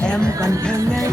Em còn thơ ngây.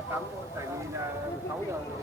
Tắm thôi, tại vì là 6 giờ rồi.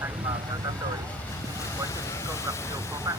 thành vào tháng năm tới. Quá trình thi công gặp nhiều khó khăn.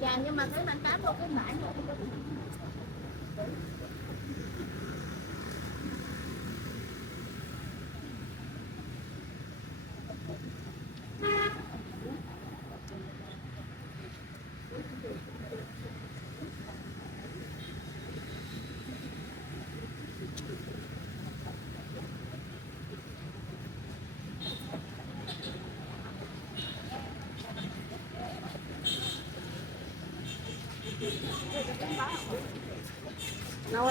Chàng nhưng mà thấy bạn cá một cái mãi nó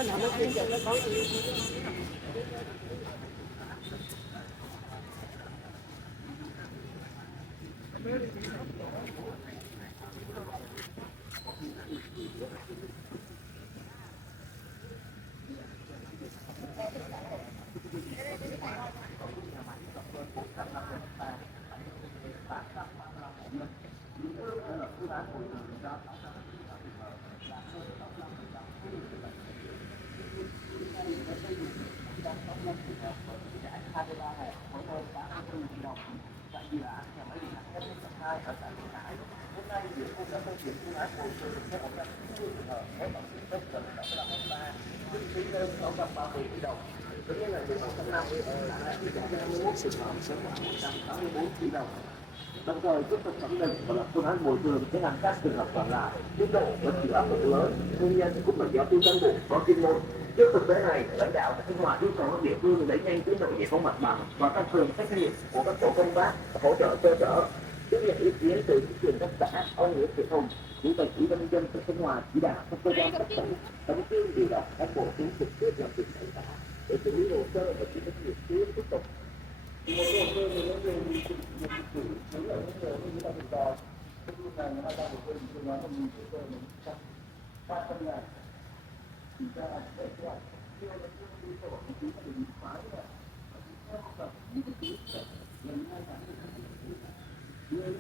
nó chuyện nó có đồng thời tiếp tục khẳng định và lập phương án bồi thường tiến hành các trường hợp còn lại tiến độ vẫn chịu áp lực lớn, nguyên nhân cũng là do tư cán bộ có chuyên môn. Trước thực tế này, lãnh đạo tỉnh Khánh Hòa yêu cầu các địa phương đẩy nhanh tiến độ giải phóng mặt bằng và tăng cường trách nhiệm của các tổ công tác hỗ trợ cơ sở. Tiếp nhận ý kiến từ chính quyền các xã, ông Nguyễn Việt Hùng, chủ tịch ủy ban nhân dân tỉnh Khánh Hòa chỉ đạo các cơ quan cấp tỉnh tập trung điều động cán bộ xuống trực tiếp làm việc tại xã để xử lý hồ sơ và chịu trách nhiệm tiếp tục. Một hồ sơ thì nó đều bị xử lý ở những người như ta được đòi. Cái lúc này người ta đang được tôi nói là mình hồ sơ mình 300 ngàn. Thì ra để cho chưa là chưa đi sổ thì chúng ta bị phá rồi. Theo tập những cái kỹ thuật gần 2 tháng thì không được người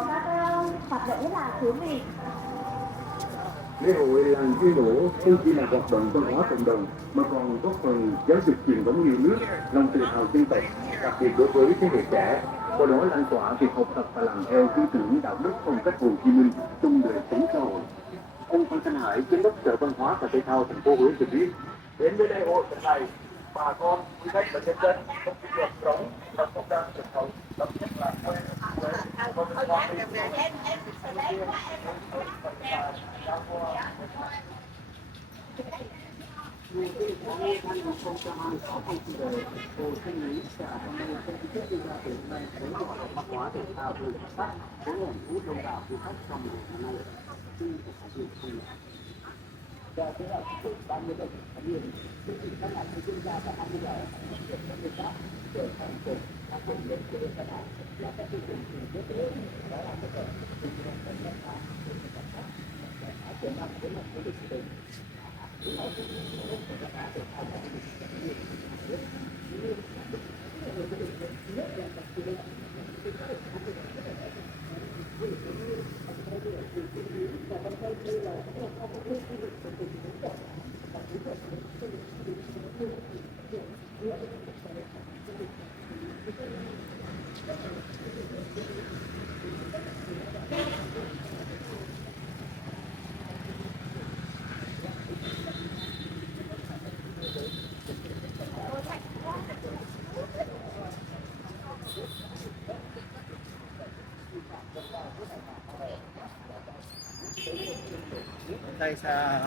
có các hoạt động là thú vị. Lễ hội làng Duy Nỗ không chỉ là hoạt động văn hóa cộng đồng mà còn góp phần giáo dục truyền thống yêu nước, lòng tự hào dân tộc, đặc biệt đối với thế hệ trẻ, qua đó lan tỏa việc học tập và làm theo tư tưởng đạo đức phong cách Hồ Chí Minh trong đời sống xã hội. Ông Phan Thanh Hải, giám đốc Sở Văn hóa và Thể thao thành phố Huế cho biết, đến với lễ hội lần này, bà con, du khách và nhân dân không chỉ được sống và không gian truyền thống, đặc biệt là quê Huế, có văn hóa tinh tay xa.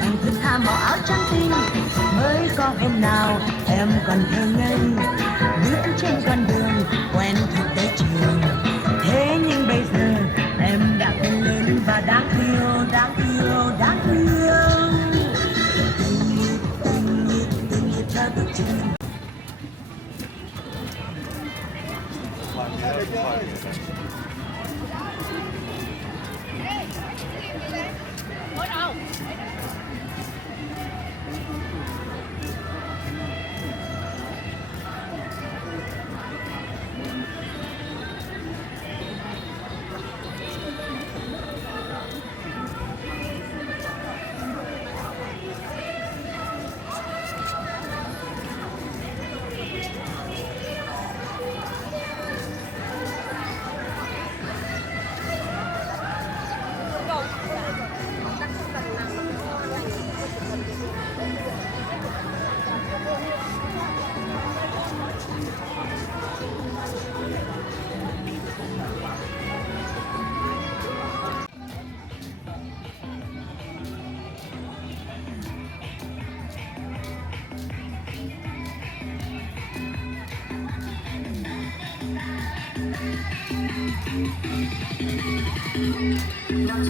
Anh thức tha màu áo trắng tinh mới có em nào em còn thơ ngây bước trên con đường quen thuộc tới trường. Thế nhưng bây giờ em đã lớn và đáng yêu, đáng yêu, đáng yêu. Tình như thơ bước chân. Em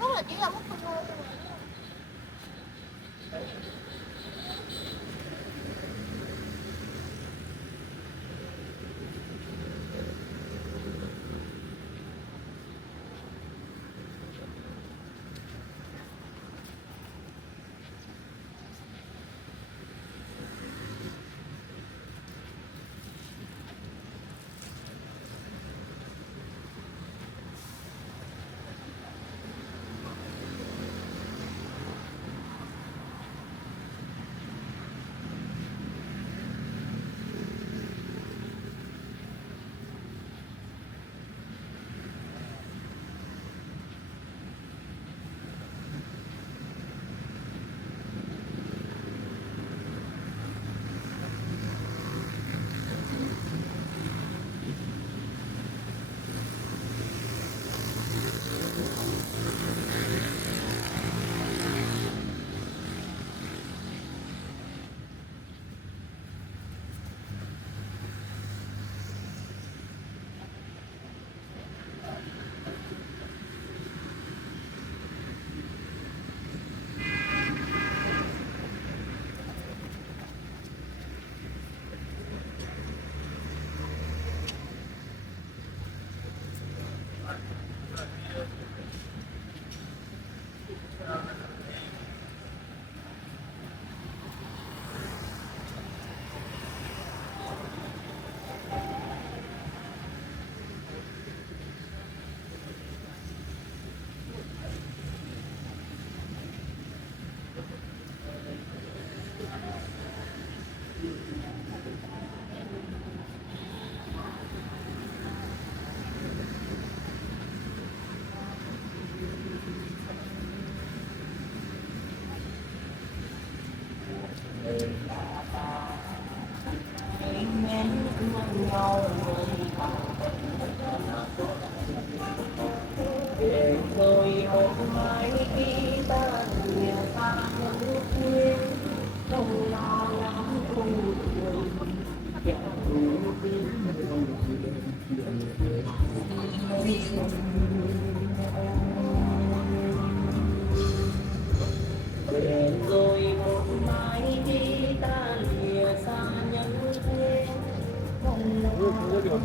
rất là chỉ là mất con thôi. để rồi một mai khi ta lìa xa những quên không lo lắng không buồn kẻ thù tin để rồi một mai khi ta lìa xa những quên không lo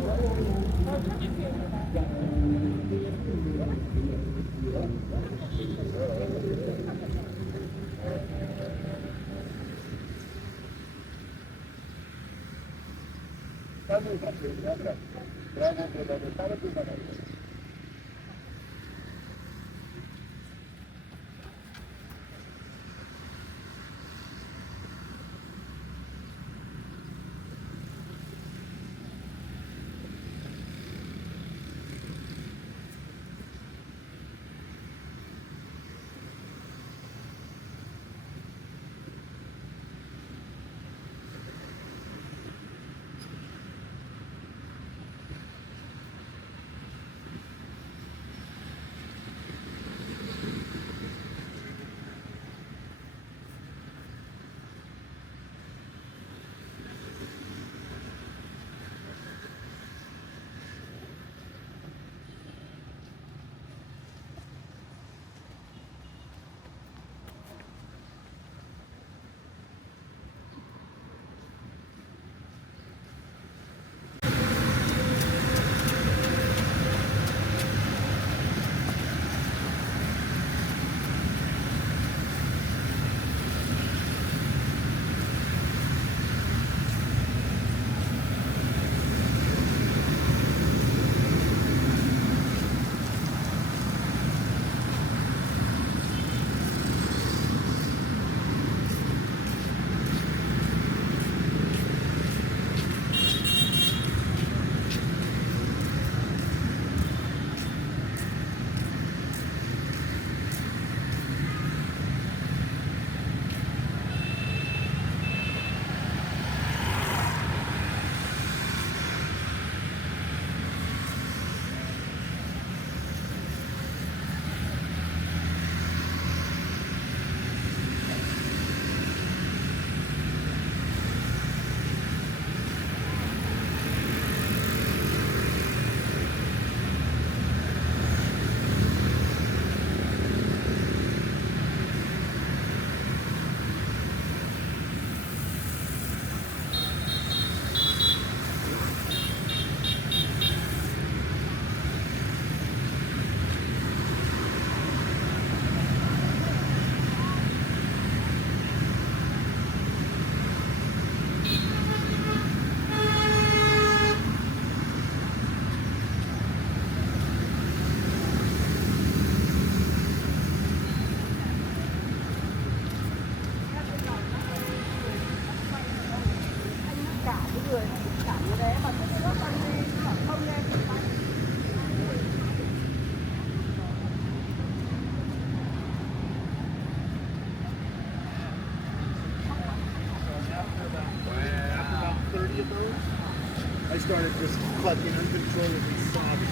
I started just clutching uncontrollably, sobbing.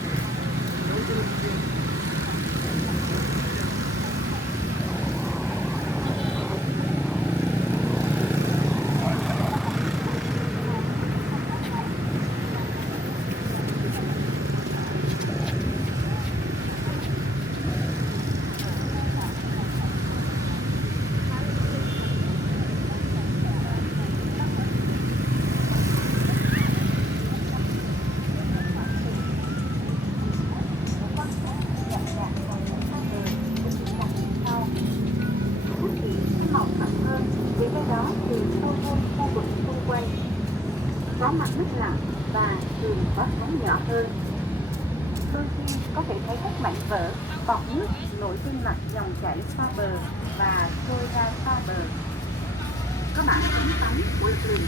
Có mặt nước lặng và thường có sóng nhỏ hơn. Đôi khi có thể thấy các mảnh vỡ, bọt nước nổi trên mặt dòng chảy xa bờ và trôi ra xa bờ. Có bản tính tắm của lực lượng